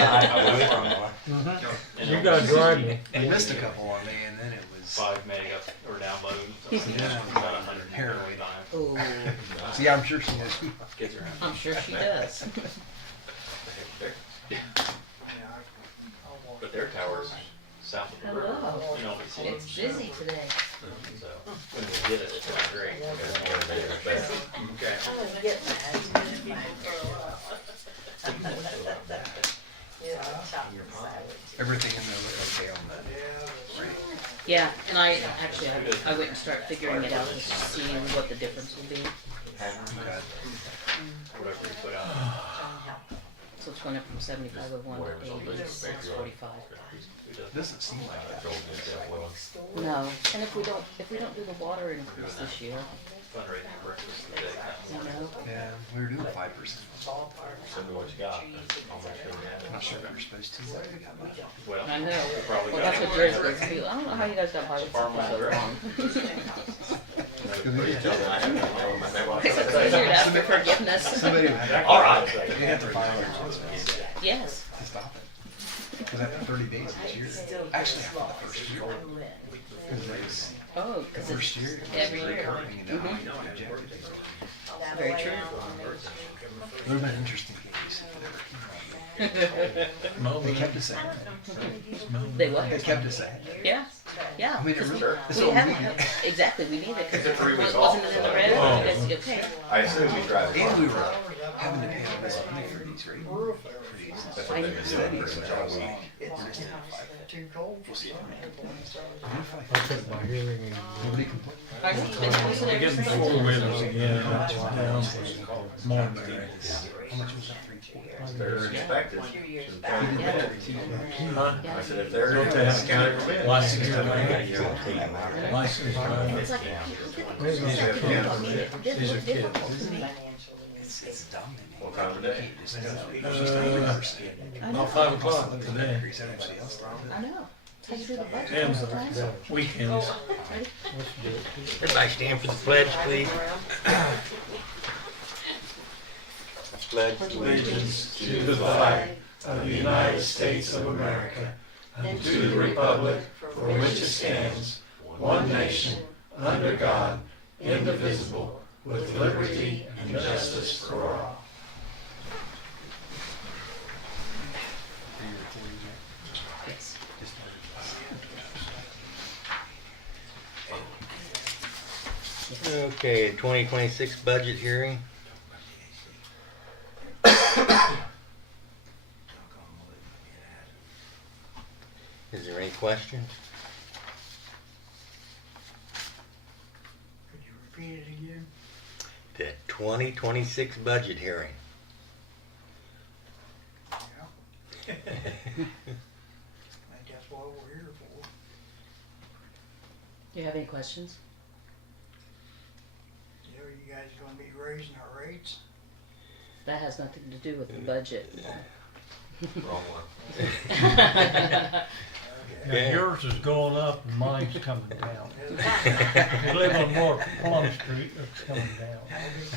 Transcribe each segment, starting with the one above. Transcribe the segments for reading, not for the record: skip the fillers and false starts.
I was from one. Mhm. You gotta drive me. I missed a couple on me, and then it was 5 meg up or download. Yeah. About 100 Heroin. Oh, See, I'm sure she knows. Kids around. I'm sure she does. But their tower's south of the river. Hello. You know, we see it. It's busy today. So when we get it, it's not great. Okay. Everything in there looked okay on that. Right. Yeah, and I went and started figuring it out, just seeing what the difference would be. Okay. Whatever we put out. So it's going up from 7501 to 8645. Doesn't seem like that. No, and if we don't do the water increase this year, Fundraising breakfast today. you know, Yeah, we were doing 5%. Send me what you got. I'll make sure we have I'm it. not sure if we were supposed to. Well, I know. we probably Well, got that's it. what Dre's going to do. I don't know how you guys got by with something so long. You tell me I have to know my mailbox. It's easier to ask for forgiveness. Somebody had All right. they had to file it Yes. to stop it. Because after 30 days this year, actually after the first year, because it was Oh, the because first it's year, it every was year. recurring, you know, rejected. Very true. It would have been an interesting case if they Moment. kept us at it. They what? They kept us at it. Yeah, yeah. I mean, it 'cause really, that's we what we haven't, needed. exactly, we need it, It's a because 3 week wasn't off, it in the so- red? Oh. You guys, okay. I assume we drive it. And we were having to pay all this money for these great, for these That's what they've been doing pretty much all week. We'll see. I took my hearing aid. Nobody complained. Are you been closing We're getting everything? four wheelers again, that's down for Marbury. How much was that? 3 They're inspected. Should county permit. Huh? I said, if they're Don't they have county permit. license to Yeah, drive? you don't take them out. License driver. It's like, These are kids. These are kids. It's dumb. What time of day? About 5 o'clock today. I know. How you do the budget And all the time? weekends. Everybody stand for the pledge, please. Pledge. Allegiance to the flag of the United States of America and to the republic for which it stands, one nation, under God, indivisible, with liberty and justice for all. Yes. Okay, 2026 budget hearing. Is there any questions? Could you repeat it again? The 2026 budget hearing. Yeah. I think that's what we're here for. Do you have any questions? You know, you guys gonna be raising our rates? That has nothing to do with the budget. Wrong one. Okay. Yeah, yours is going up and mine's coming down. If you live on North Plum Street, it's coming down.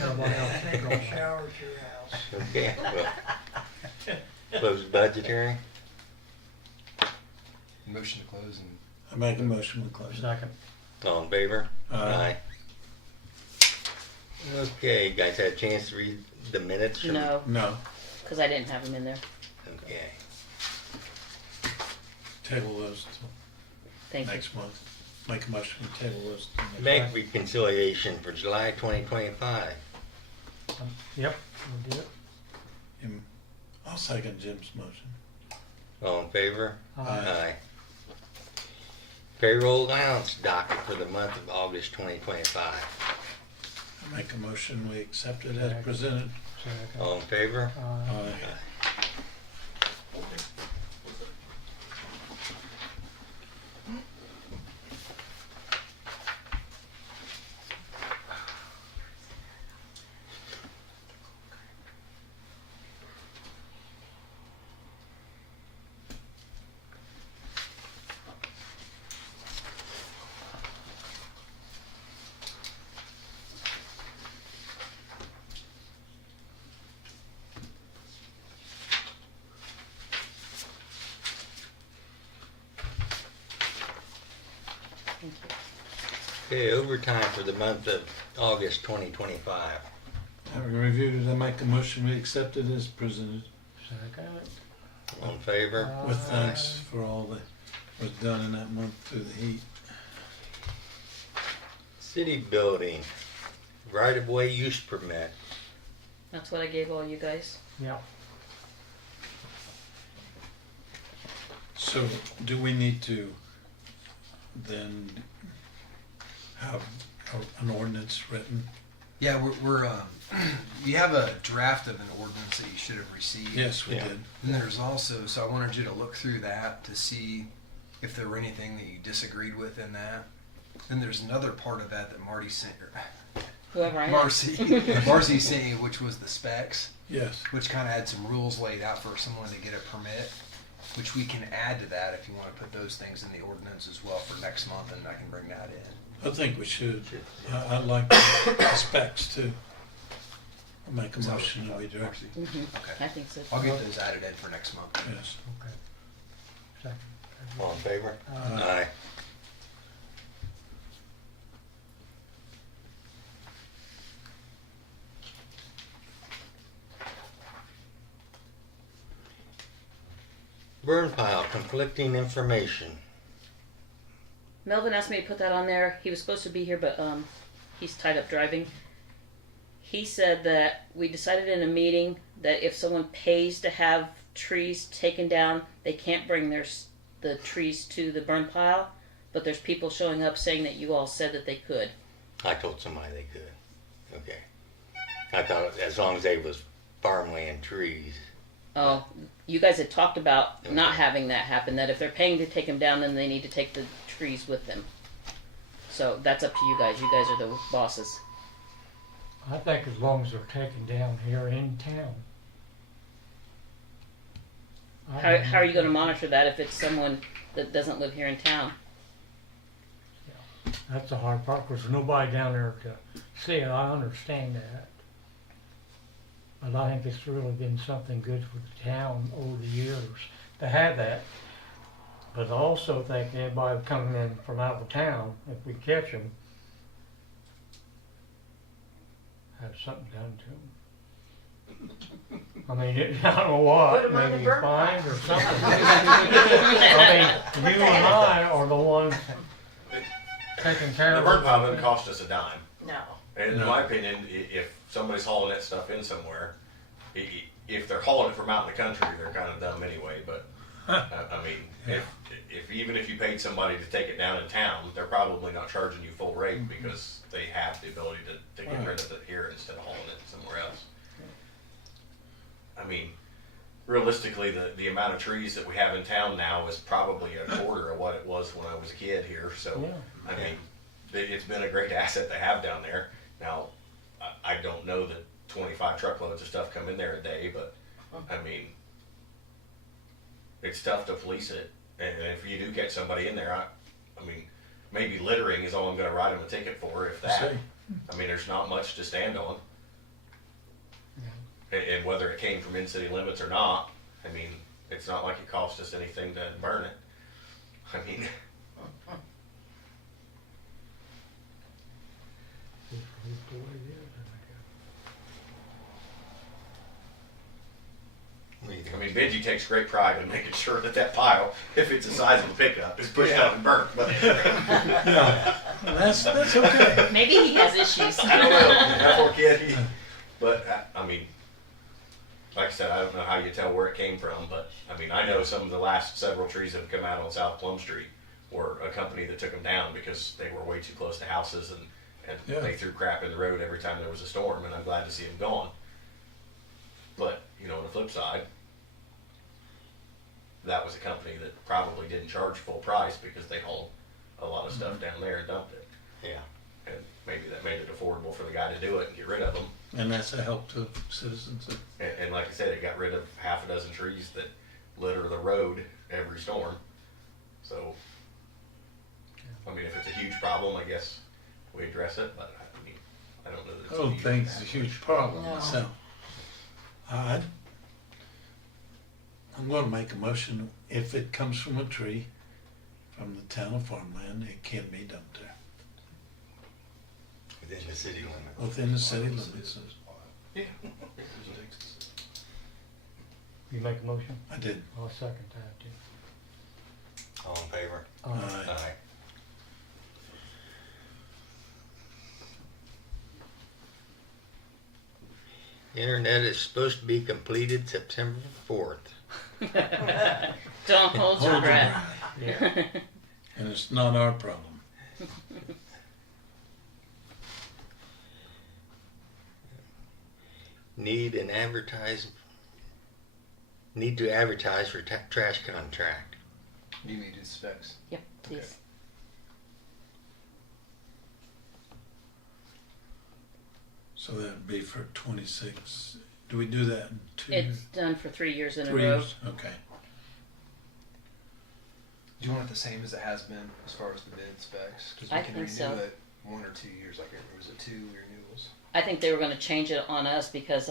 Everybody else is Take going a up. shower at your house. Okay, well, close the budget hearing. Motion to close and I make a motion, we close. Second. All in favor? Aye. Okay, you guys had a chance to read the minutes? from- No, No, because I didn't have them in there. Okay. table those till Thank you. next month. Make a motion to table those. till next Bank month. reconciliation for July 2025. Yep, we'll do it. I'll second Jim's motion. All in favor? Aye. Payroll allowance docket for the month of August 2025. I make a motion, we accept it as presented. All in favor? Aye. Okay, overtime for the month of August 2025. Having reviewed it, I make a motion we accept it as presented. Second. All in favor? With thanks for all that was done in that month through the heat. City building, right-of-way use permit. That's what I gave all you guys. Yeah. So do we need to then have an ordinance written? Yeah, we're you have a draft of an ordinance that you should have received. Yes, we Yeah. did. And there's also, so I wanted you to look through that to see if there were anything that you disagreed with in that. Then there's another part of that that Marty sent, Whoever I am. Marcy sent you, which was the specs, Yes. which kind of had some rules laid out for someone to get a permit, which we can add to that if you want to put those things in the ordinance as well for next month, and I can bring that in. I think we should. I like the specs too. I'll make a Is that motion that we do. Marcy? Mhm. Okay. I think so. I'll get those added in for next month. Yes. Okay. Second. All in favor? Aye. Burn pile, conflicting information. Melvin asked me to put that on there. He was supposed to be here, but he's tied up driving. He said that we decided in a meeting that if someone pays to have trees taken down, they can't bring the trees to the burn pile. But there's people showing up saying that you all said that they could. I told somebody they could. Okay. I thought as long as they was farmland trees. Oh, you guys had talked about not having that happen. That if they're paying to take them down, then they need to take the trees with them. So that's up to you guys. You guys are the bosses. I think as long as they're taken down here in town. How are you going to monitor that if it's someone that doesn't live here in town? That's the hard part, because there's nobody down there to see it. I understand that. But I think it's really been something good for the town over the years to have that. But I also think anybody coming in from out of town, if we catch them, have something done to them. I mean, I don't know what, Put 'em on the maybe burn fined or something. I mean, you and I are the ones taking care The of burn it. pile doesn't cost us a dime. No. And in No. my opinion, if somebody's hauling that stuff in somewhere, if they're hauling it from out in the country, they're kind of dumb anyway. But I mean, if even if you paid somebody to take it down in town, they're probably not charging you full rate because they have the ability to get rid of it here instead of hauling it somewhere else. I mean, realistically, the amount of trees that we have in town now is probably a quarter of what it was when I was a kid here. So, Yeah. I mean, it's been a great asset to have down there. Now, I don't know that 25 truckloads of stuff come in there a day, but I mean, it's tough to police it. And if you do catch somebody in there, I mean, maybe littering is all I'm going to write them a ticket for, if that. See. I mean, there's not much to stand on. And whether it came from in-city limits or not, I mean, it's not like it cost us anything to burn it. I mean, It's the way it is, I mean, Benji takes great pride in making sure that that pile, if it's the size of a pickup, is pushed up and burnt. But Yeah. That's okay. Maybe he has issues. I don't know. That poor kid. But I mean, like I said, I don't know how you tell where it came from, but I mean, I know some of the last several trees that have come out on South Plum Street were a company that took them down because they were way too close to houses and Yeah. they threw crap in the road every time there was a storm, and I'm glad to see them gone. But, you know, on the flip side, that was a company that probably didn't charge full price because they hauled a lot of stuff down there and dumped it. Yeah. And maybe that made it affordable for the guy to do it and get rid of them. And that's a help to citizens. And like I said, it got rid of half a dozen trees that litter the road every storm. So, I mean, if it's a huge problem, I guess we address it, but I mean, I don't know that it's I don't think it's a huge problem No. myself. I'm going to make a motion, if it comes from a tree from the town of Farmland, it can be dumped there. within the city limits. Within the city limits. Yeah. You make a motion? I did. I'll second that, too. All in favor? Aye. Aye. Internet is supposed to be completed September 4th. Don't hold your Hold your breath. Yeah. And it's not our problem. Need to advertise for trash contract. You need to do the specs. Yep, please. So that'd be for 26. Do we do that in 2 It's done for 3 years in a 3 row. years? Okay. Do you want it the same as it has been as far as the bid specs? Because I we can think renew so. it 1 or 2 years. Like, was it 2 renewals? I think they were going to change it on us because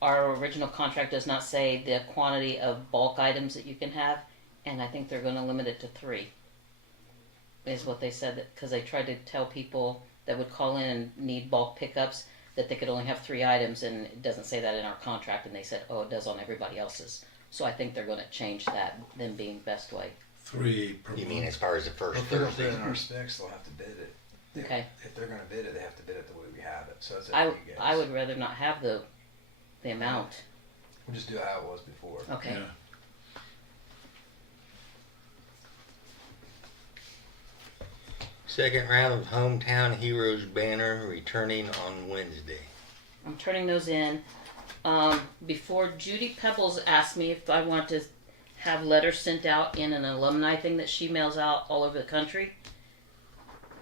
our original contract does not say the quantity of bulk items that you can have, and I think they're going to limit it to 3. Is what they said, because they tried to tell people that would call in and need bulk pickups that they could only have 3 items, and it doesn't say that in our contract. And they said, "Oh, it does on everybody else's." So I think they're going to change that. Them being Best Way. 3 per You mean month. as far as the Well, first if they don't Thursday? bid in our specs, they'll have to bid it. Okay. If they're going to bid it, they have to bid it the way we have it. So that's up I to you guys. I would rather not have the amount. We'll just do how it was before. Okay. Yeah. Second round of Hometown Heroes banner returning on Wednesday. I'm turning those in. Before Judy Pebbles asked me if I want to have letters sent out in an alumni thing that she mails out all over the country.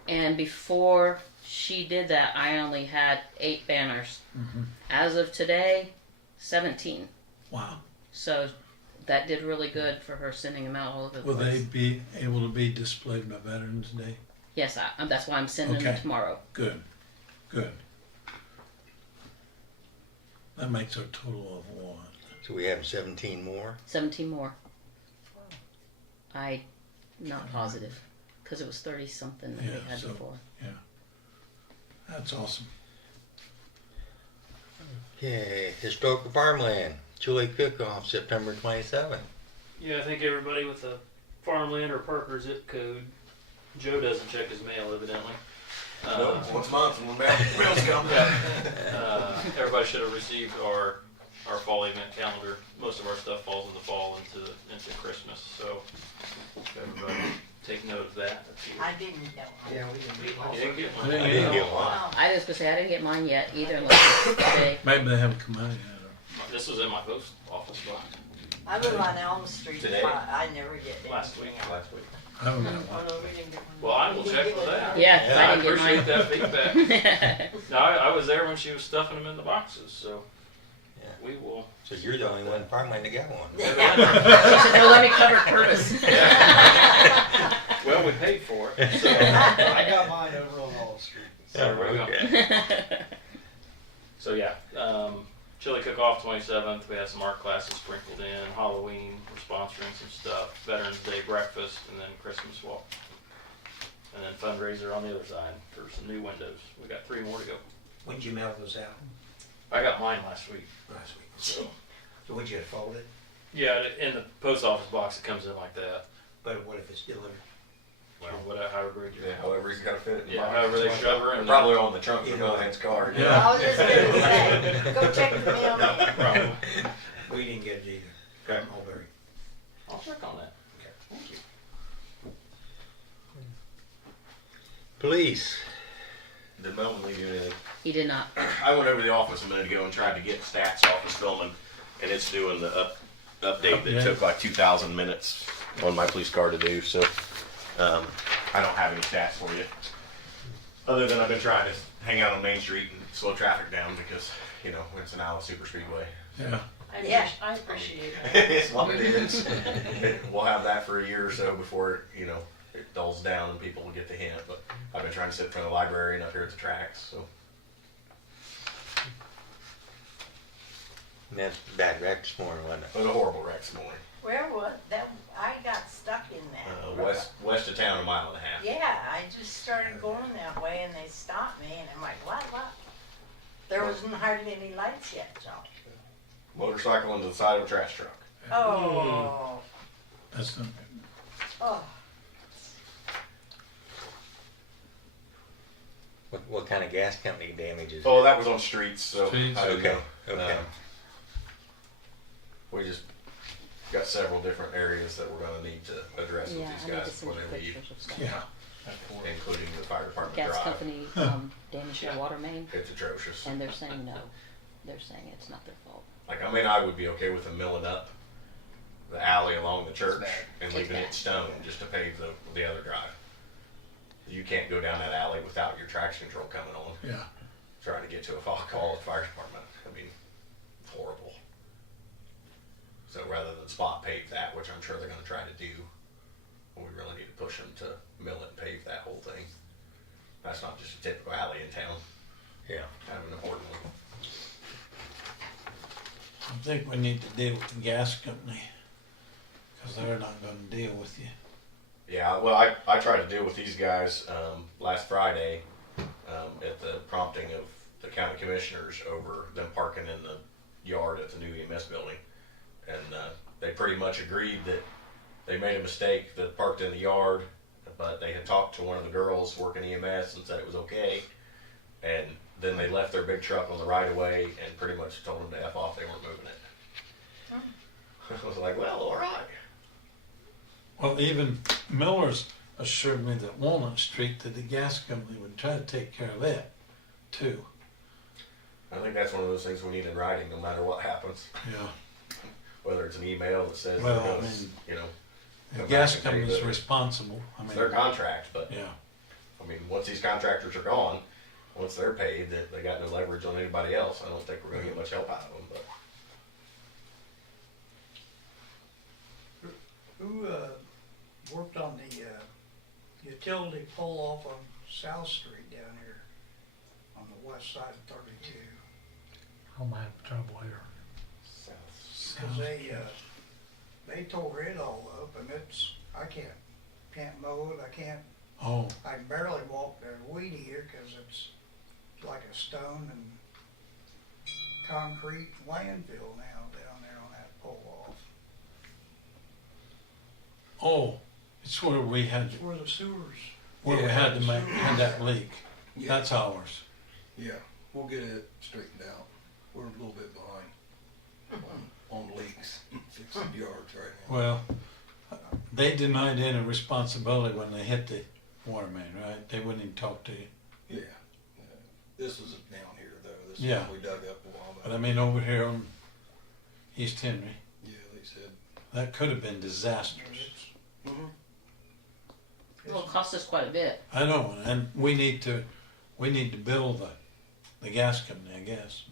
And before she did that, I only had 8 banners. Mhm. As of today, 17. Wow. So that did really good for her sending them out all over the Will place. they be able to be displayed by Veterans Day? Yes, that's why I'm sending them Okay. tomorrow. Good. Good. That makes our total of what? So we have 17 more. 17 more. I'm not positive because it was 30 something that Yeah, they had so- before. That's awesome. Okay, Historical Farmland Chili Cook-Off September 27th. Yeah, I think everybody with a farmland or Parker zip code. Joe doesn't check his mail, evidently. Once a month when mails come. Everybody should have received our fall event calendar. Most of our stuff falls in the fall into Christmas, so everybody take note of that. I didn't know. Yeah, we can do You didn't get one. I I didn't get one. Wow. I was going to say, I didn't get mine yet either unless it's today. Maybe they haven't come out yet. This was in my post office box I live on Elm Street. Today? I never get anything. last week. else. I haven't got Oh, one. no, we didn't get one. Well, I will check for that. Yeah, Yeah, I I didn't appreciate get that feedback. No, I was there when she was stuffing them in the boxes, so Yeah. we will. So you're the only one farmland that got one. She said, "No, let me cover Curtis." Well, we paid for it, so. I got mine over on Wall Street. There we go. Okay. So yeah, chili cook-off 27th. We have some art classes sprinkled in. Halloween, we're sponsoring some stuff. Veterans Day breakfast, and then Christmas walk. And then fundraiser on the other side for some new windows. We got 3 more to go. When did you mail those out? I got mine last week. Last week. So So would you have folded it? yeah, in the post office box, it comes in like that. But what if it's delivered? Well, whatever, however grade you're. Yeah, however he's got to fit it. in the Yeah, box. however they shove her in. They're probably on the trunk of Bill Hann's car. Yeah. I was just gonna say, go check the mailman. Probably. We didn't get it either. Okay. Mulberry. I'll check on that. Okay. Thank you. Police. Did Melvin leave you anything? He did not. I went over to the office a minute ago and tried to get stats off his filming, and it's doing the update that Yeah. took like 2,000 minutes on my police car to do. So I don't have any stats for you, other than I've been trying to hang out on Main Street and slow traffic down because it's an Alice super speedway. Yeah. Yeah. I appreciate that. It's what it is. We'll have that for a year or so before it dulls down and people will get the hint. But I've been trying to sit in front of the library and up here at the tracks. So And that's bad wreck this morning, wasn't it was a horrible wreck this morning. Where was that? I got stuck in that. West of town, a mile and a half. Yeah, I just started going that way and they stopped me and hasn't hardly any lights yet, so. Motorcycle into the side of a trash truck. Oh, That's not, oh. What kind of gas company damages? Oh, that was on streets, so Streets, I didn't okay, know. okay. We just got several different areas that we're gonna need to address with Yeah, these I need to guys send before you they leave, pictures of stuff. yeah. including the fire department Gas drive. company damaged our water main, It's atrocious. and they're saying no. They're saying it's not their fault. Like, I mean, I would be okay with them milling up the alley along the church bad. and It's leaving bad. it stone just to pave the other drive. You can't go down that alley without your traction control coming on, Yeah. trying to get to a call at the fire department. I mean, it's horrible. So rather than spot pave that, which I'm sure they're gonna try to do, we really need to push them to mill it and pave that whole thing. That's not just a typical alley in town, Yeah. kind of an important one. I think we need to deal with the gas company, because they're not gonna deal with you. Yeah, well, I tried to deal with these guys last Friday at the prompting of the county commissioners over them parking in the yard at the new EMS building. And they pretty much agreed that they made a mistake that parked in the yard, but they had talked to one of the girls working EMS and said it was okay. And then they left their big truck on the right of way and pretty much told them to F off, they weren't moving it. I was like, well, all right. Well, even Miller's assured me that Walnut Street, that the gas company would try to take care of that, too. I think that's one of those things we need in writing, no matter what happens. Yeah. Whether it's an email that says Well, they're I gonna, mean, you know, The come gas back and pay company's the- responsible. I it's mean, their contract, but yeah. I mean, once these contractors are gone, once they're paid, that they got no leverage on anybody else. I don't think we're gonna get much help out of them, but. Who, worked on the, utility pole off on South Street down here on the west side of 32? I might have trouble here. Cause they tore it all up and it's, I can't mow it, Oh, I can barely walk the weed eater cause it's like a stone and concrete landfill now down there on that pole off. oh, it's where we had, It's where the sewers. where we had to make, had that leak. Yeah. That's ours. Yeah, we'll get it straightened out. We're a little bit behind on leaks, fixing yards right now. Well, they denied any responsibility when they hit the water main, right? They wouldn't even talk to you. Yeah, this was down here though, this is Yeah. what we dug up a while But I back. mean, over here on East Henry, Yeah, they said, that could have been disastrous. Well, it cost us quite a bit. I know, and we need to bill the gas company, I guess.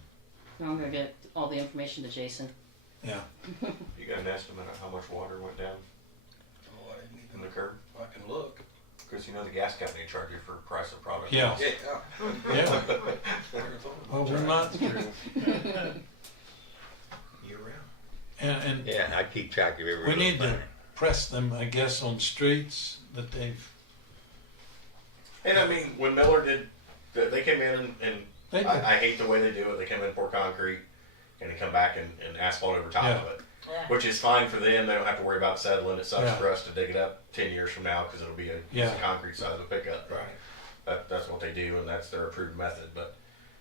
I'm gonna get all the information to Jason. Yeah. You got an estimate of how much water went down oh, I didn't in the even, curb? I can look. Because you know the gas company charge you for price of product. Yeah. Yeah. Yeah. Never thought Well, about we're that. not, Year round. and Yeah, I keep track of every we little need to thing. press them, I guess, on streets that they've, And I mean, when Miller did, they came in and they did. I hate the way they do it. They come in and pour concrete and they come back and asphalt over top of it. Yeah. Which is fine for them. They don't have to worry about settling. It sucks Yeah. for us to dig it up 10 years from now because it'll be a piece Yeah. of concrete side of a pickup. Right. That's what they do, and that's their approved method. But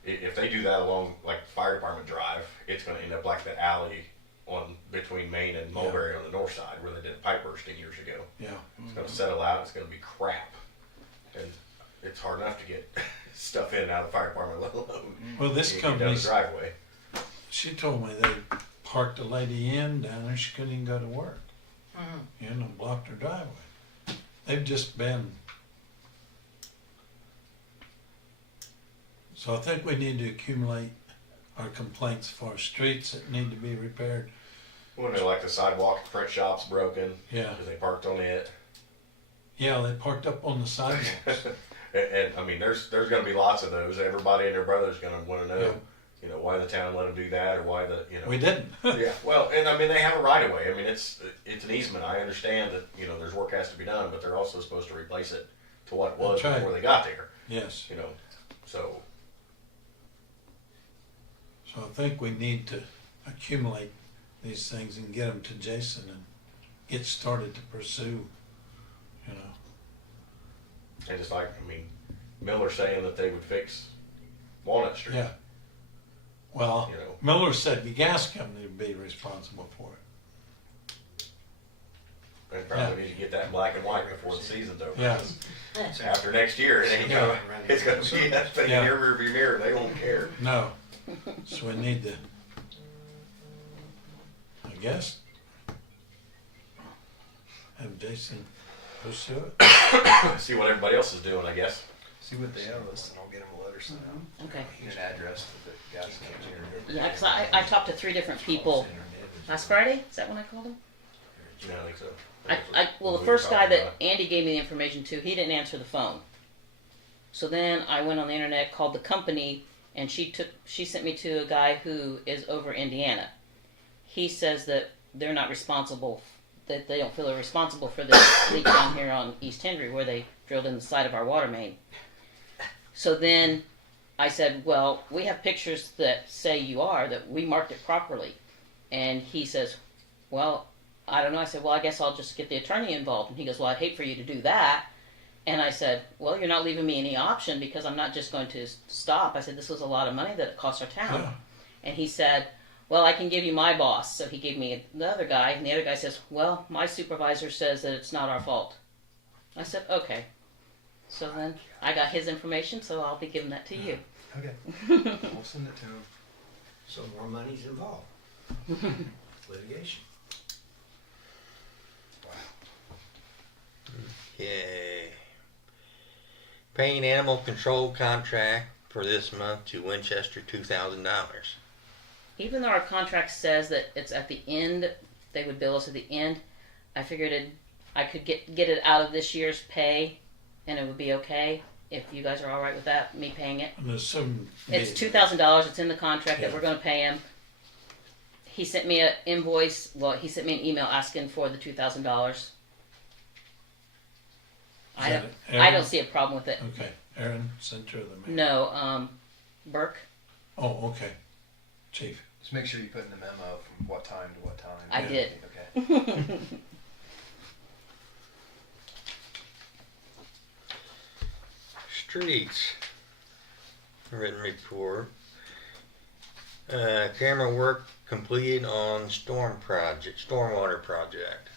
if they do that along like the fire department drive, it's going to end up like that alley on between Main and Mulberry on the north side where they did pipe bursting years ago. Yeah. It's going to settle out. It's going to be crap, and it's hard enough to get stuff in and out of the fire department, let alone Well, this get down the company's, driveway. she told me they parked a lady in down there, she couldn't even go to work. You know, blocked her driveway. They've just been. So I think we need to accumulate our complaints for streets that need to be repaired. When they like the sidewalk in front shop's broken Yeah. because they parked on it. Yeah, they parked up on the sidewalks. And I mean, there's going to be lots of those. Everybody and their brother's going to want to know, Yeah. you know, why the town let them do that or why the, you know. We didn't. Yeah, well, and I mean, they have a right of way. I mean, it's an easement. I understand that, you know, there's work has to be done, but they're also supposed to replace it to what it was That's right. before they got there, Yes. you know, so. So I think we need to accumulate these things and get them to Jason and get started to pursue, you know. And just like, I mean, Miller saying that they would fix Walnut Street. Yeah. Well, You know. Miller said the gas company would be responsible for it. And probably need to get that in black and white before the season's over. Yeah. After next year, it ain't gonna, it's gonna be that thing Yeah. in your rearview mirror, they won't care. No. So we need to, I guess, have Jason pursue it. See what everybody else is doing, I guess. See what they owe us, and I'll get them a letter sent out. Okay. And an address to the gas engineer. Yeah, because I talked to 3 different people last Friday. Is that when I called them? Yeah, I think so. Well, the We first were guy talking that about it. Andy gave me the information to, he didn't answer the phone. So then I went on the internet, called the company, and she sent me to a guy who is over Indiana. He says that they're not responsible, that they don't feel they're responsible for this leak down here on East Hendry where they drilled in the side of our water main. So then I said, well, we have pictures that say you are, that we marked it properly. And he says, well, I don't know. I said, well, I guess I'll just get the attorney involved. And he goes, well, I'd hate for you to do that. And I said, well, you're not leaving me any option because I'm not just going to stop. I said, this was a lot of money that it cost our town. Yeah. And he said, well, I can give you my boss. So he gave me the other guy. And the other guy says, well, my supervisor says that it's not our fault. I said, okay. So then I got his information, so I'll be giving that to you. Okay. We'll send it to him. So more money's involved. Litigation. Yay. Paying animal control contract for this month to Winchester, $2,000. Even though our contract says that it's at the end, they would bill us at the end, I figured I could get it out of this year's pay, and it would be okay if you guys are all right with that, me paying it. I'm assuming. It's $2,000. It's in the contract that Yeah. we're going to pay him. He sent me an invoice. Well, he sent me an email asking for the $2,000. I don't see a problem with it. Okay, Aaron sent her the mail. No, Burke. Oh, okay. Chief. Just make sure you put in the memo from what time to what time. I did. Okay. Streets. Written report. Camera work completed on stormwater project.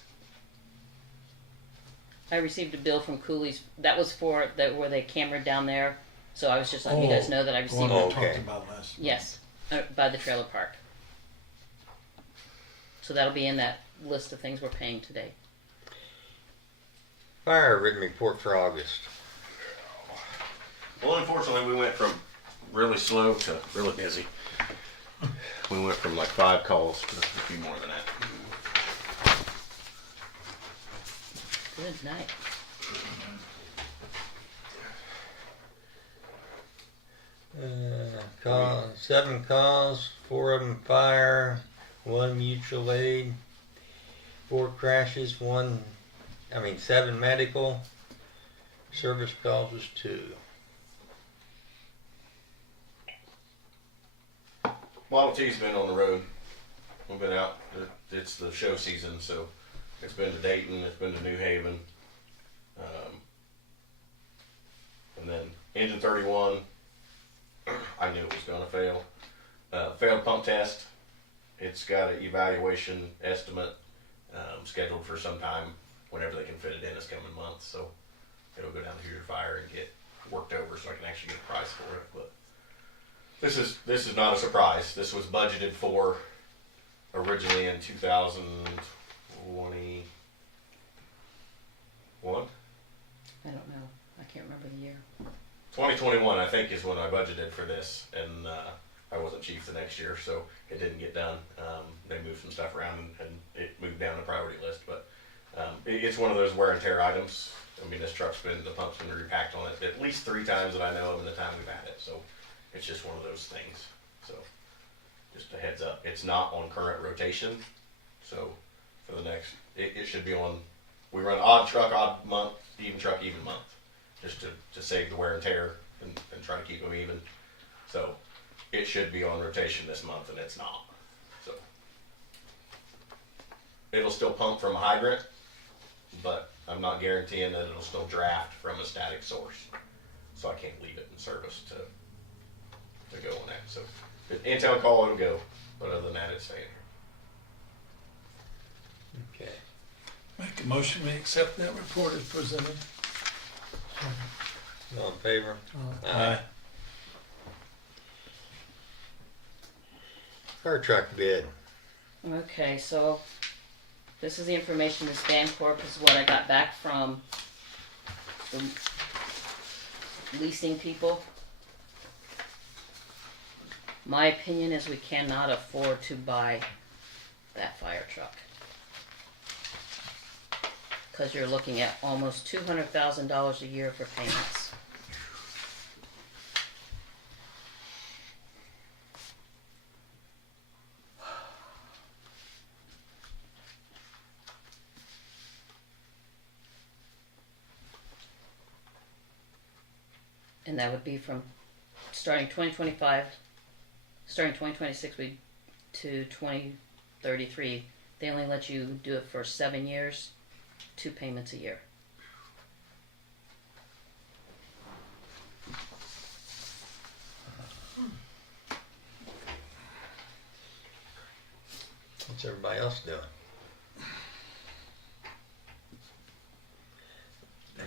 I received a bill from Cooley's. That was for where they cameraed down there. So I was just letting you guys know that I The one received. we Okay. talked about last. Yes, by the trailer park. So that'll be in that list of things we're paying today. Fire written report for August. Well, unfortunately, we went from really slow to really busy. We went from like 5 calls to a few more than that. Good night. Call, 7 calls, 4 of them fire, 1 mutual aid, 4 crashes, 7 medical. Service calls was 2. Model T's been on the road. We've been out. It's the show season, so it's been to Dayton, it's been to New Haven. And then engine 31, I knew it was going to fail. Failed pump test. It's got an evaluation estimate scheduled for some time whenever they can fit it in this coming month. So it'll go down to Hoosier Fire and get worked over so I can actually get a price for it. But this is not a surprise. This was budgeted for originally in 2021. I don't know. I can't remember the year. 2021, I think, is when I budgeted for this, and I wasn't chief the next year, so it didn't get done. They moved some stuff around, and it moved down the priority list. But it's one of those wear and tear items. I mean, the pump's been repacked on it at least 3 times that I know of in the time we've had it. So it's just one of those things. So just a heads up, it's not on current rotation. So for the next, it should be on. We run odd truck, odd month, even truck, even month, just to save the wear and tear and try to keep them even. So it should be on rotation this month, and it's not. So it'll still pump from a hydrant, but I'm not guaranteeing that it'll still draft from a static source. So I can't leave it in service to go on that. So if in-town call, it'll go, but other than that, it's staying here. Okay. Make a motion, we accept that report as presented. All in favor? Aye. Fire truck bid. Okay, so this is the information, this Bancorp is what I got back from the leasing people. My opinion is we cannot afford to buy that fire truck. Because you're looking at almost $200,000 a year for payments. And that would be from starting 2025, starting 2026 to 2033. They only let you do it for 7 years, 2 payments a year. What's everybody else doing?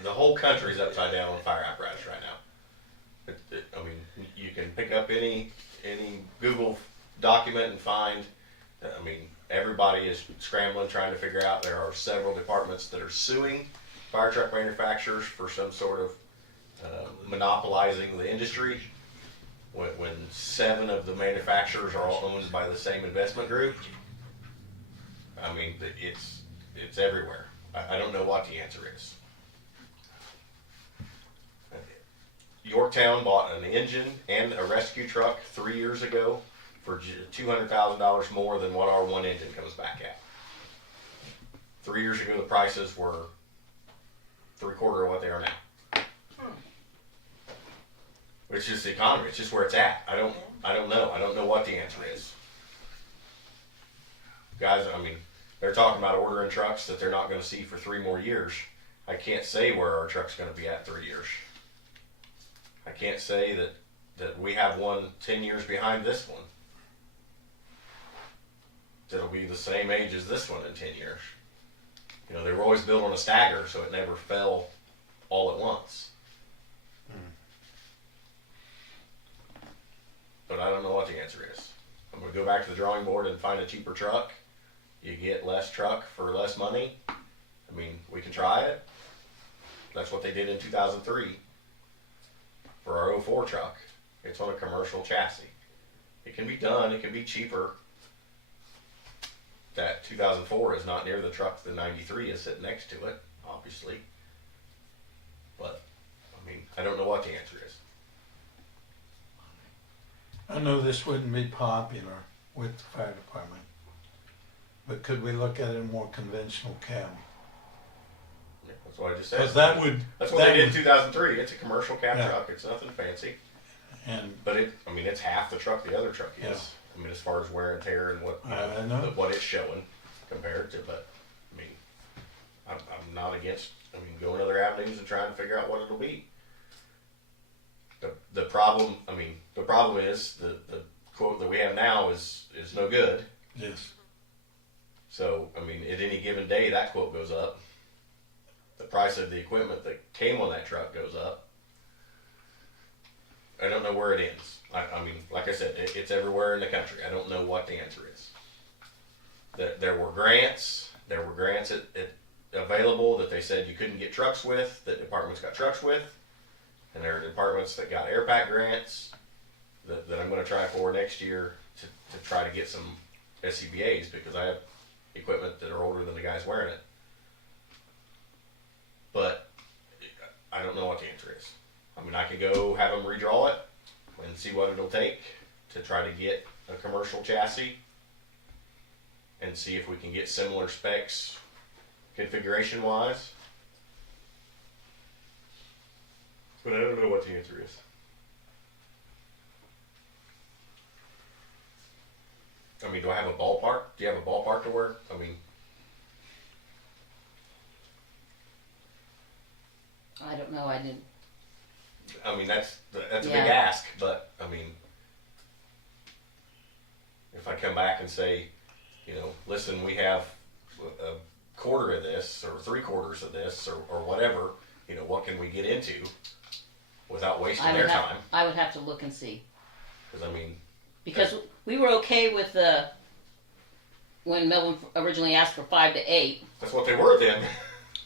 The whole country's upside down on fire apparatus right now. I mean, you can pick up any Google document and find. I mean, everybody is scrambling, trying to figure out. There are several departments that are suing fire truck manufacturers for some sort of monopolizing the industry. When 7 of the manufacturers are all owned by the same investment group, I mean, it's everywhere. I don't know what the answer is. Yorktown bought an engine and a rescue truck 3 years ago for $200,000 more than what our one engine comes back at. 3 years ago, the prices were 3/4 of what they are now. It's just the economy. It's just where it's at. I don't know. I don't know what the answer is. Guys, I mean, they're talking about ordering trucks that they're not going to see for 3 more years. I can't say where our truck's going to be at 3 years. I can't say that we have one 10 years behind this one that'll be the same age as this one in 10 years. You know, they were always built on a stagger, so it never fell all at once. But I don't know what the answer is. I'm going to go back to the drawing board and find a cheaper truck. You get less truck for less money. I mean, we can try it. That's what they did in 2003 for our 04 truck. It's on a commercial chassis. It can be done. It can be cheaper. That 2004 is not near the truck the 93 is sitting next to it, obviously. But, I mean, I don't know what the answer is. I know this wouldn't be popular with the fire department, but could we look at a more conventional cab? That's what I just said. Because that would. That's what they did in 2003. It's a commercial cab truck. It's nothing fancy. But it's half the truck the other truck is. Yeah. I mean, as far as wear and tear and what I know. what it's showing compared to, but I mean, I'm not against. I mean, going other avenues and trying to figure out what it'll be. The problem is the quote that we have now is no good. Yes. So I mean, at any given day, that quote goes up. The price of the equipment that came on that truck goes up. I don't know where it ends. I mean, like I said, it's everywhere in the country. I don't know what the answer is. There were grants. There were grants available that they said you couldn't get trucks with, that departments got trucks with. And there are departments that got air pack grants that I'm going to try for next year to try to get some SCBAs, because I have equipment that are older than the guys wearing it. But I don't know what the answer is. I mean, I could go have them redraw it and see what it'll take to try to get a commercial chassis and see if we can get similar specs configuration wise. But I don't know what the answer is. I mean, do I have a ballpark? Do you have a ballpark to where, I mean, I don't know. I didn't. that's a big Yeah. ask, but I mean, if I come back and say, listen, we have a quarter of this or 3/4 of this or whatever, what can we get into without wasting their time? I would have to look and see. Because I mean, Because we were okay with the, when Melvin originally asked for 5 to 8, that's what they were then.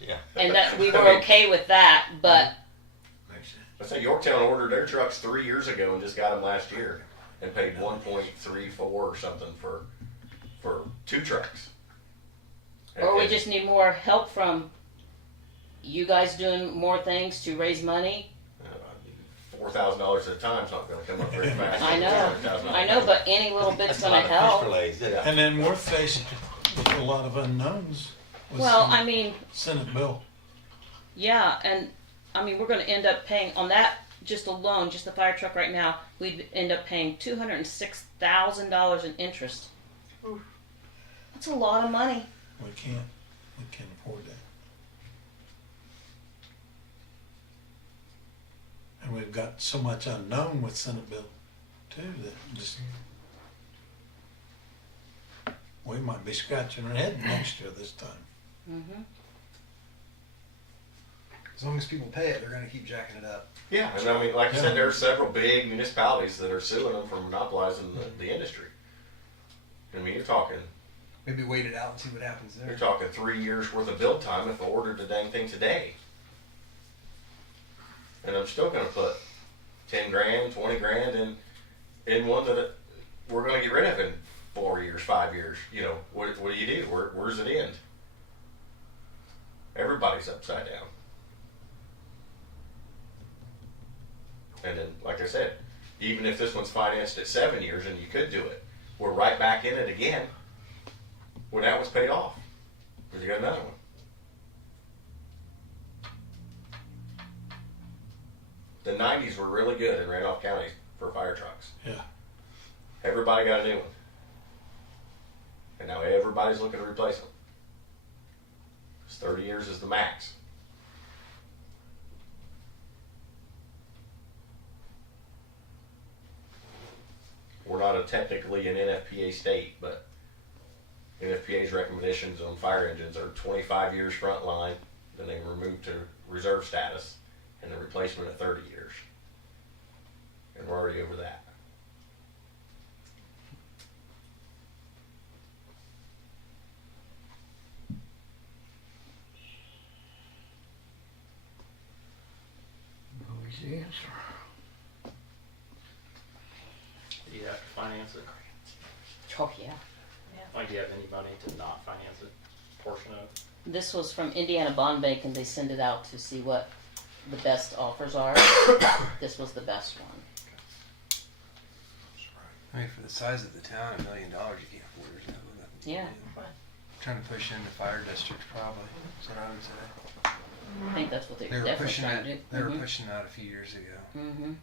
Yeah. and that we were I mean, okay with that, but Makes sense. I say Yorktown ordered their trucks 3 years ago and just got them last year and paid 1.34 or something for 2 trucks. or we And- just need more help from you guys doing more things to raise money. $4,000 at a time is not going to come up very fast. I know, but any little bit's going to help. Yeah. And then we're faced with a lot of unknowns with Well, some I mean, Senate bill. yeah, and I mean, we're going to end up paying on that just alone, just the fire truck right now. We'd end up paying $206,000 in interest. That's a lot of money. We can't afford that. And we've got so much unknown with Senate bill too that just we might be scratching our head next year this time. Mm-hmm. As long as people pay it, they're going to keep jacking it up. Yeah, and I mean, like I Yeah. said, there are several big municipalities that are suing them for monopolizing the industry. I mean, you're talking Maybe wait it out and see what happens there. 3 years worth of build time if I ordered the dang thing today. And I'm still going to put 10 grand, 20 grand in one that we're going to get rid of in 4 years, 5 years. What do you do? Where's it end? Everybody's upside down. And then, like I said, even if this one's financed at 7 years and you could do it, we're right back in it again when that was paid off. Because you got another one. The 90s were really good in Randolph County for fire trucks. Yeah. Everybody got a new one. And now everybody's looking to replace them. 'Cause 30 years is the max. We're not technically an NFPA state, but NFPA's recommendations on fire engines are 25 years front line, then they remove to reserve status, and the replacement at 30 years. And we're already over that. Always the answer. Do you have to finance it? Oh, yeah. Like, do you have any money to not finance it? Portion of it? This was from Indiana Bond Bank, and they send it out to see what the best offers are. This was the best one. I mean, for the size of the town, $1 million, you can't afford it. There's nothing you Yeah. can do. Trying to push into fire districts, probably. That's what I would say. I think that's what they're They were definitely pushing trying to it. do. They were pushing that a few years ago. Mm-hmm.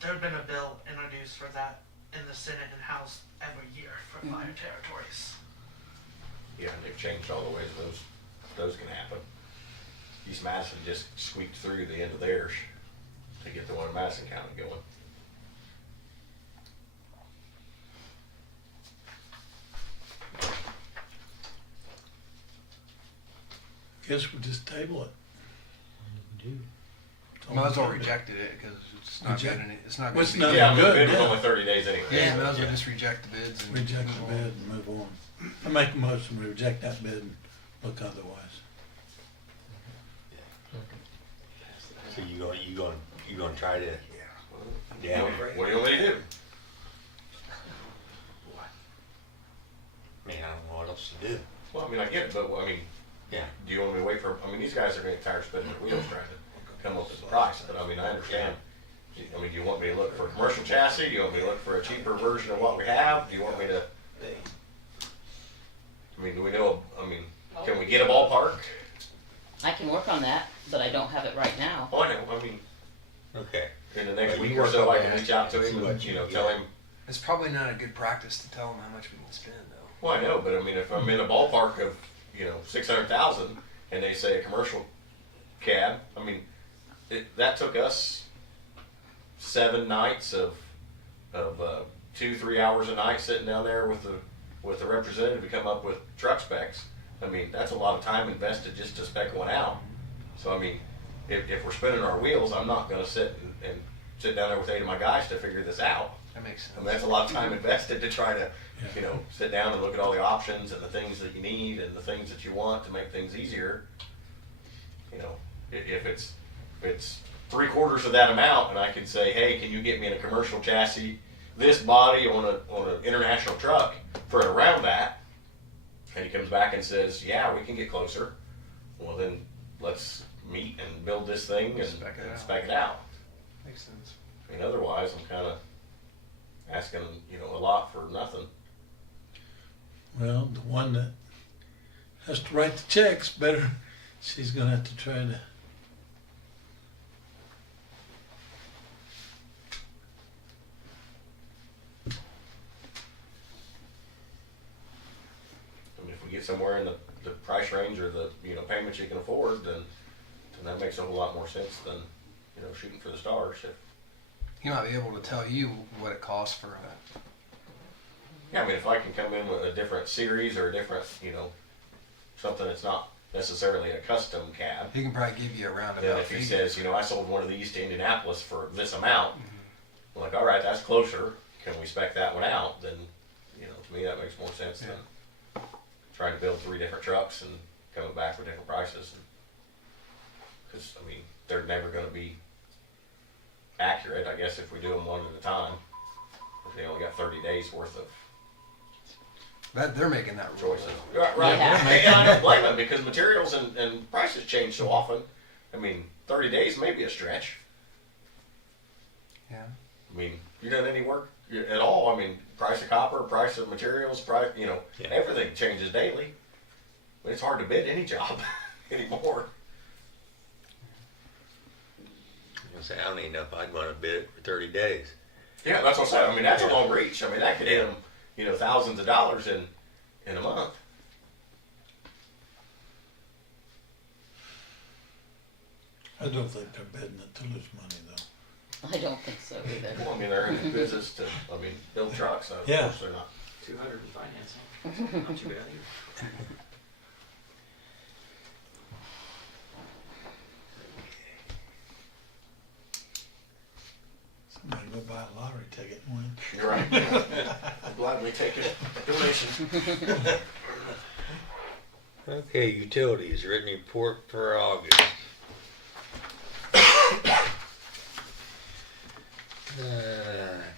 There'd been a bill introduced for that in the Senate and House every year for fire territories. Yeah, and they've changed all the ways those can happen. East Madison just squeaked through the end of theirs to get the one in Madison County going. Guess we'll just table it. We do. That's all Might as well we can do. rejected it because it's not Reject- good. It's not Well, good. it's not Yeah, I mean, the good, bid was yeah. only 30 days anyway. Yeah, you might as well Yeah. just reject the bids and Reject move the on. bid and move on. I make a motion to reject that bid and look otherwise. So you gonna try to Yeah. down? What do you want me to do? I mean, I don't know what else to do. Well, I mean, I get it, but I mean, Yeah. do you want me to wait for? I mean, these guys are going to get tired of spinning their wheels trying to come up with the price. But I mean, I understand. I mean, do you want me to look for a commercial chassis? Do you want me to look for a cheaper version of what we have? Do you want me to? I mean, do we know? I mean, can we get a ballpark? I can work on that, but I don't have it right now. Oh, I know. I mean, Okay. in the next Well, week you or work so, on I can that reach out to and see him what and you tell get. him It's probably not a good practice to tell them how much we can spend, though. Well, I know, but I mean, if I'm in a ballpark of, 600,000 and they say a commercial cab, I mean, that took us 7 nights of 2-3 hours a night sitting down there with the representative to come up with truck specs. I mean, that's a lot of time invested just to spec one out. So I mean, if we're spinning our wheels, I'm not going to sit and sit down there with 8 of my guys to figure this out. That makes sense. I mean, that's a lot of time invested to try to, sit down and look at all the options and the things that you need and the things that you want to make things easier. If it's 3/4 of that amount, and I can say, hey, can you get me in a commercial chassis, this body on an international truck for around that? And he comes back and says, yeah, we can get closer. Well, then let's meet and build this thing and spec it out. Makes sense. I mean, otherwise, I'm kind of asking, a lot for nothing. Well, the one that has to write the checks better, she's gonna have to try to. I mean, if we get somewhere in the price range or the payments you can afford, then that makes a whole lot more sense than shooting for the stars. He might be able to tell you what it costs for a. Yeah, I mean, if I can come in with a different series or a different, something that's not necessarily a custom cab. He can probably give you a roundabout Then if he figure. says, I sold one of these to Indianapolis for this amount, I'm like, all right, that's closer. Can we spec that one out? Then, to me that makes more sense than trying to build 3 different trucks and coming back with different prices. Because, I mean, they're never going to be accurate, I guess, if we do them one at a time. If they only got 30 days worth of They're making that rule. choices. Right. Yeah. And I don't blame them because materials and prices change so often. I mean, 30 days may be a stretch. Yeah. I mean, you done any work at all? I mean, price of copper, price of materials, price, everything changes daily. I mean, it's hard to bid any job anymore. I don't even know if I'd want to bid it for 30 days. Yeah, that's what I'm saying. I mean, that's a long reach. I mean, that could hit them, thousands of dollars in a month. I don't think they're bidding it to lose money though. I don't think so either. Well, I mean, they're in the business to, build trucks. So Yeah. Of course they're not. 200 in financing. Not too bad either. Somebody go buy a lottery ticket and win. You're right. I'll gladly take a donation. Okay, utilities, written report for August.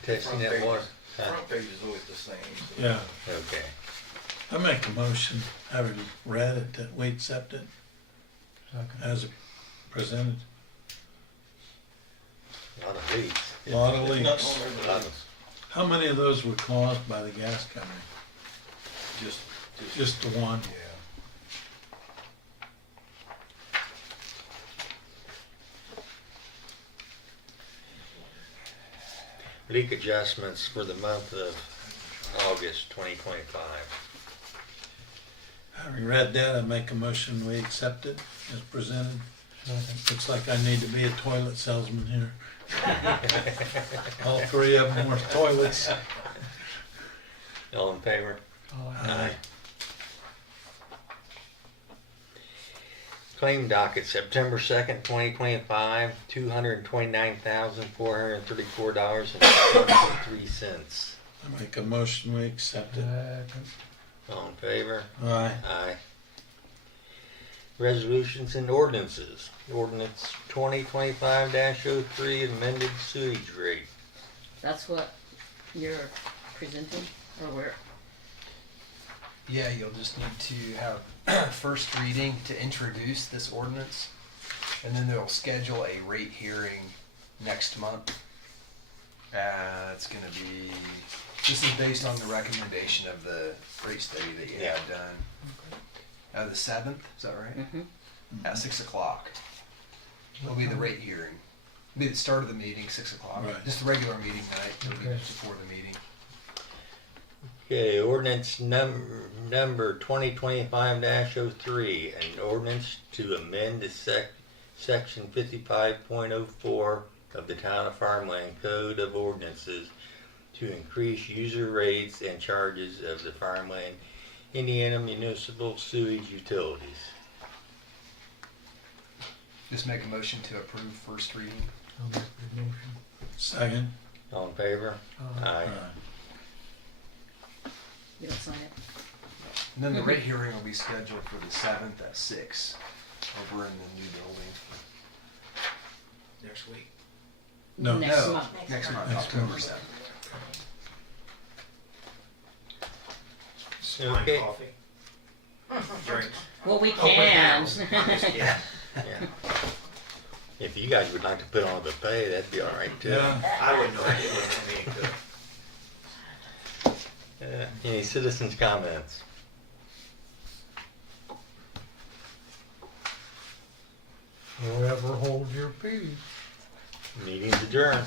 Testing that water. Front page is always the same. So. Yeah. Okay. I make a motion, having read it, that we accept it as presented. A lot of leaks. A lot of There's leaks. nothing on there A lot but of- How many of those were caused by the gas company? just Just the one. yeah. Leak adjustments for the month of August 2025. Having read that, I make a motion, we accept it as presented. Looks like I need to be a toilet salesman here. All 3 of them were toilets. All in favor? Aye. Claim docket, September 2nd, 2025, $229,434.23. I make a motion, we accept it. All in favor? Aye. Aye. Resolutions and ordinances. Ordinance 2025-03, amended sewage rate. That's what you're presenting, or where? Yeah, you'll just need to have first reading to introduce this ordinance, and then they'll schedule a rate hearing next month. It's going to be, this is based on the recommendation of the rate study that you had done. The 7th, is that right? Mm-hmm. At 6 o'clock. It'll be the rate hearing. It'll be the start of the meeting, 6 o'clock. Right. Just a regular meeting night. It'll be Okay. before the meeting. Okay, ordinance number 2025-03, an ordinance to amend the section 55.04 of the Town of Farmland Code of Ordinances to increase user rates and charges of the Farmland, Indiana municipal sewage utilities. Just make a motion to approve first reading. I'll make the motion. Second. All in favor? Aye. You don't sign it. And then the rate hearing will be scheduled for the 7th at 6 over in the new building. Next week. No. Next No, month. next month, Next October month. 7th. Okay. Coffee. Drinks. Well, we Open can. house. I'm just kidding. Yeah. If you guys would like to put on a buffet, that'd be all right too. Yeah. I wouldn't know anything. I mean, Any citizens' comments? Forever hold your peace. Meeting's adjourned.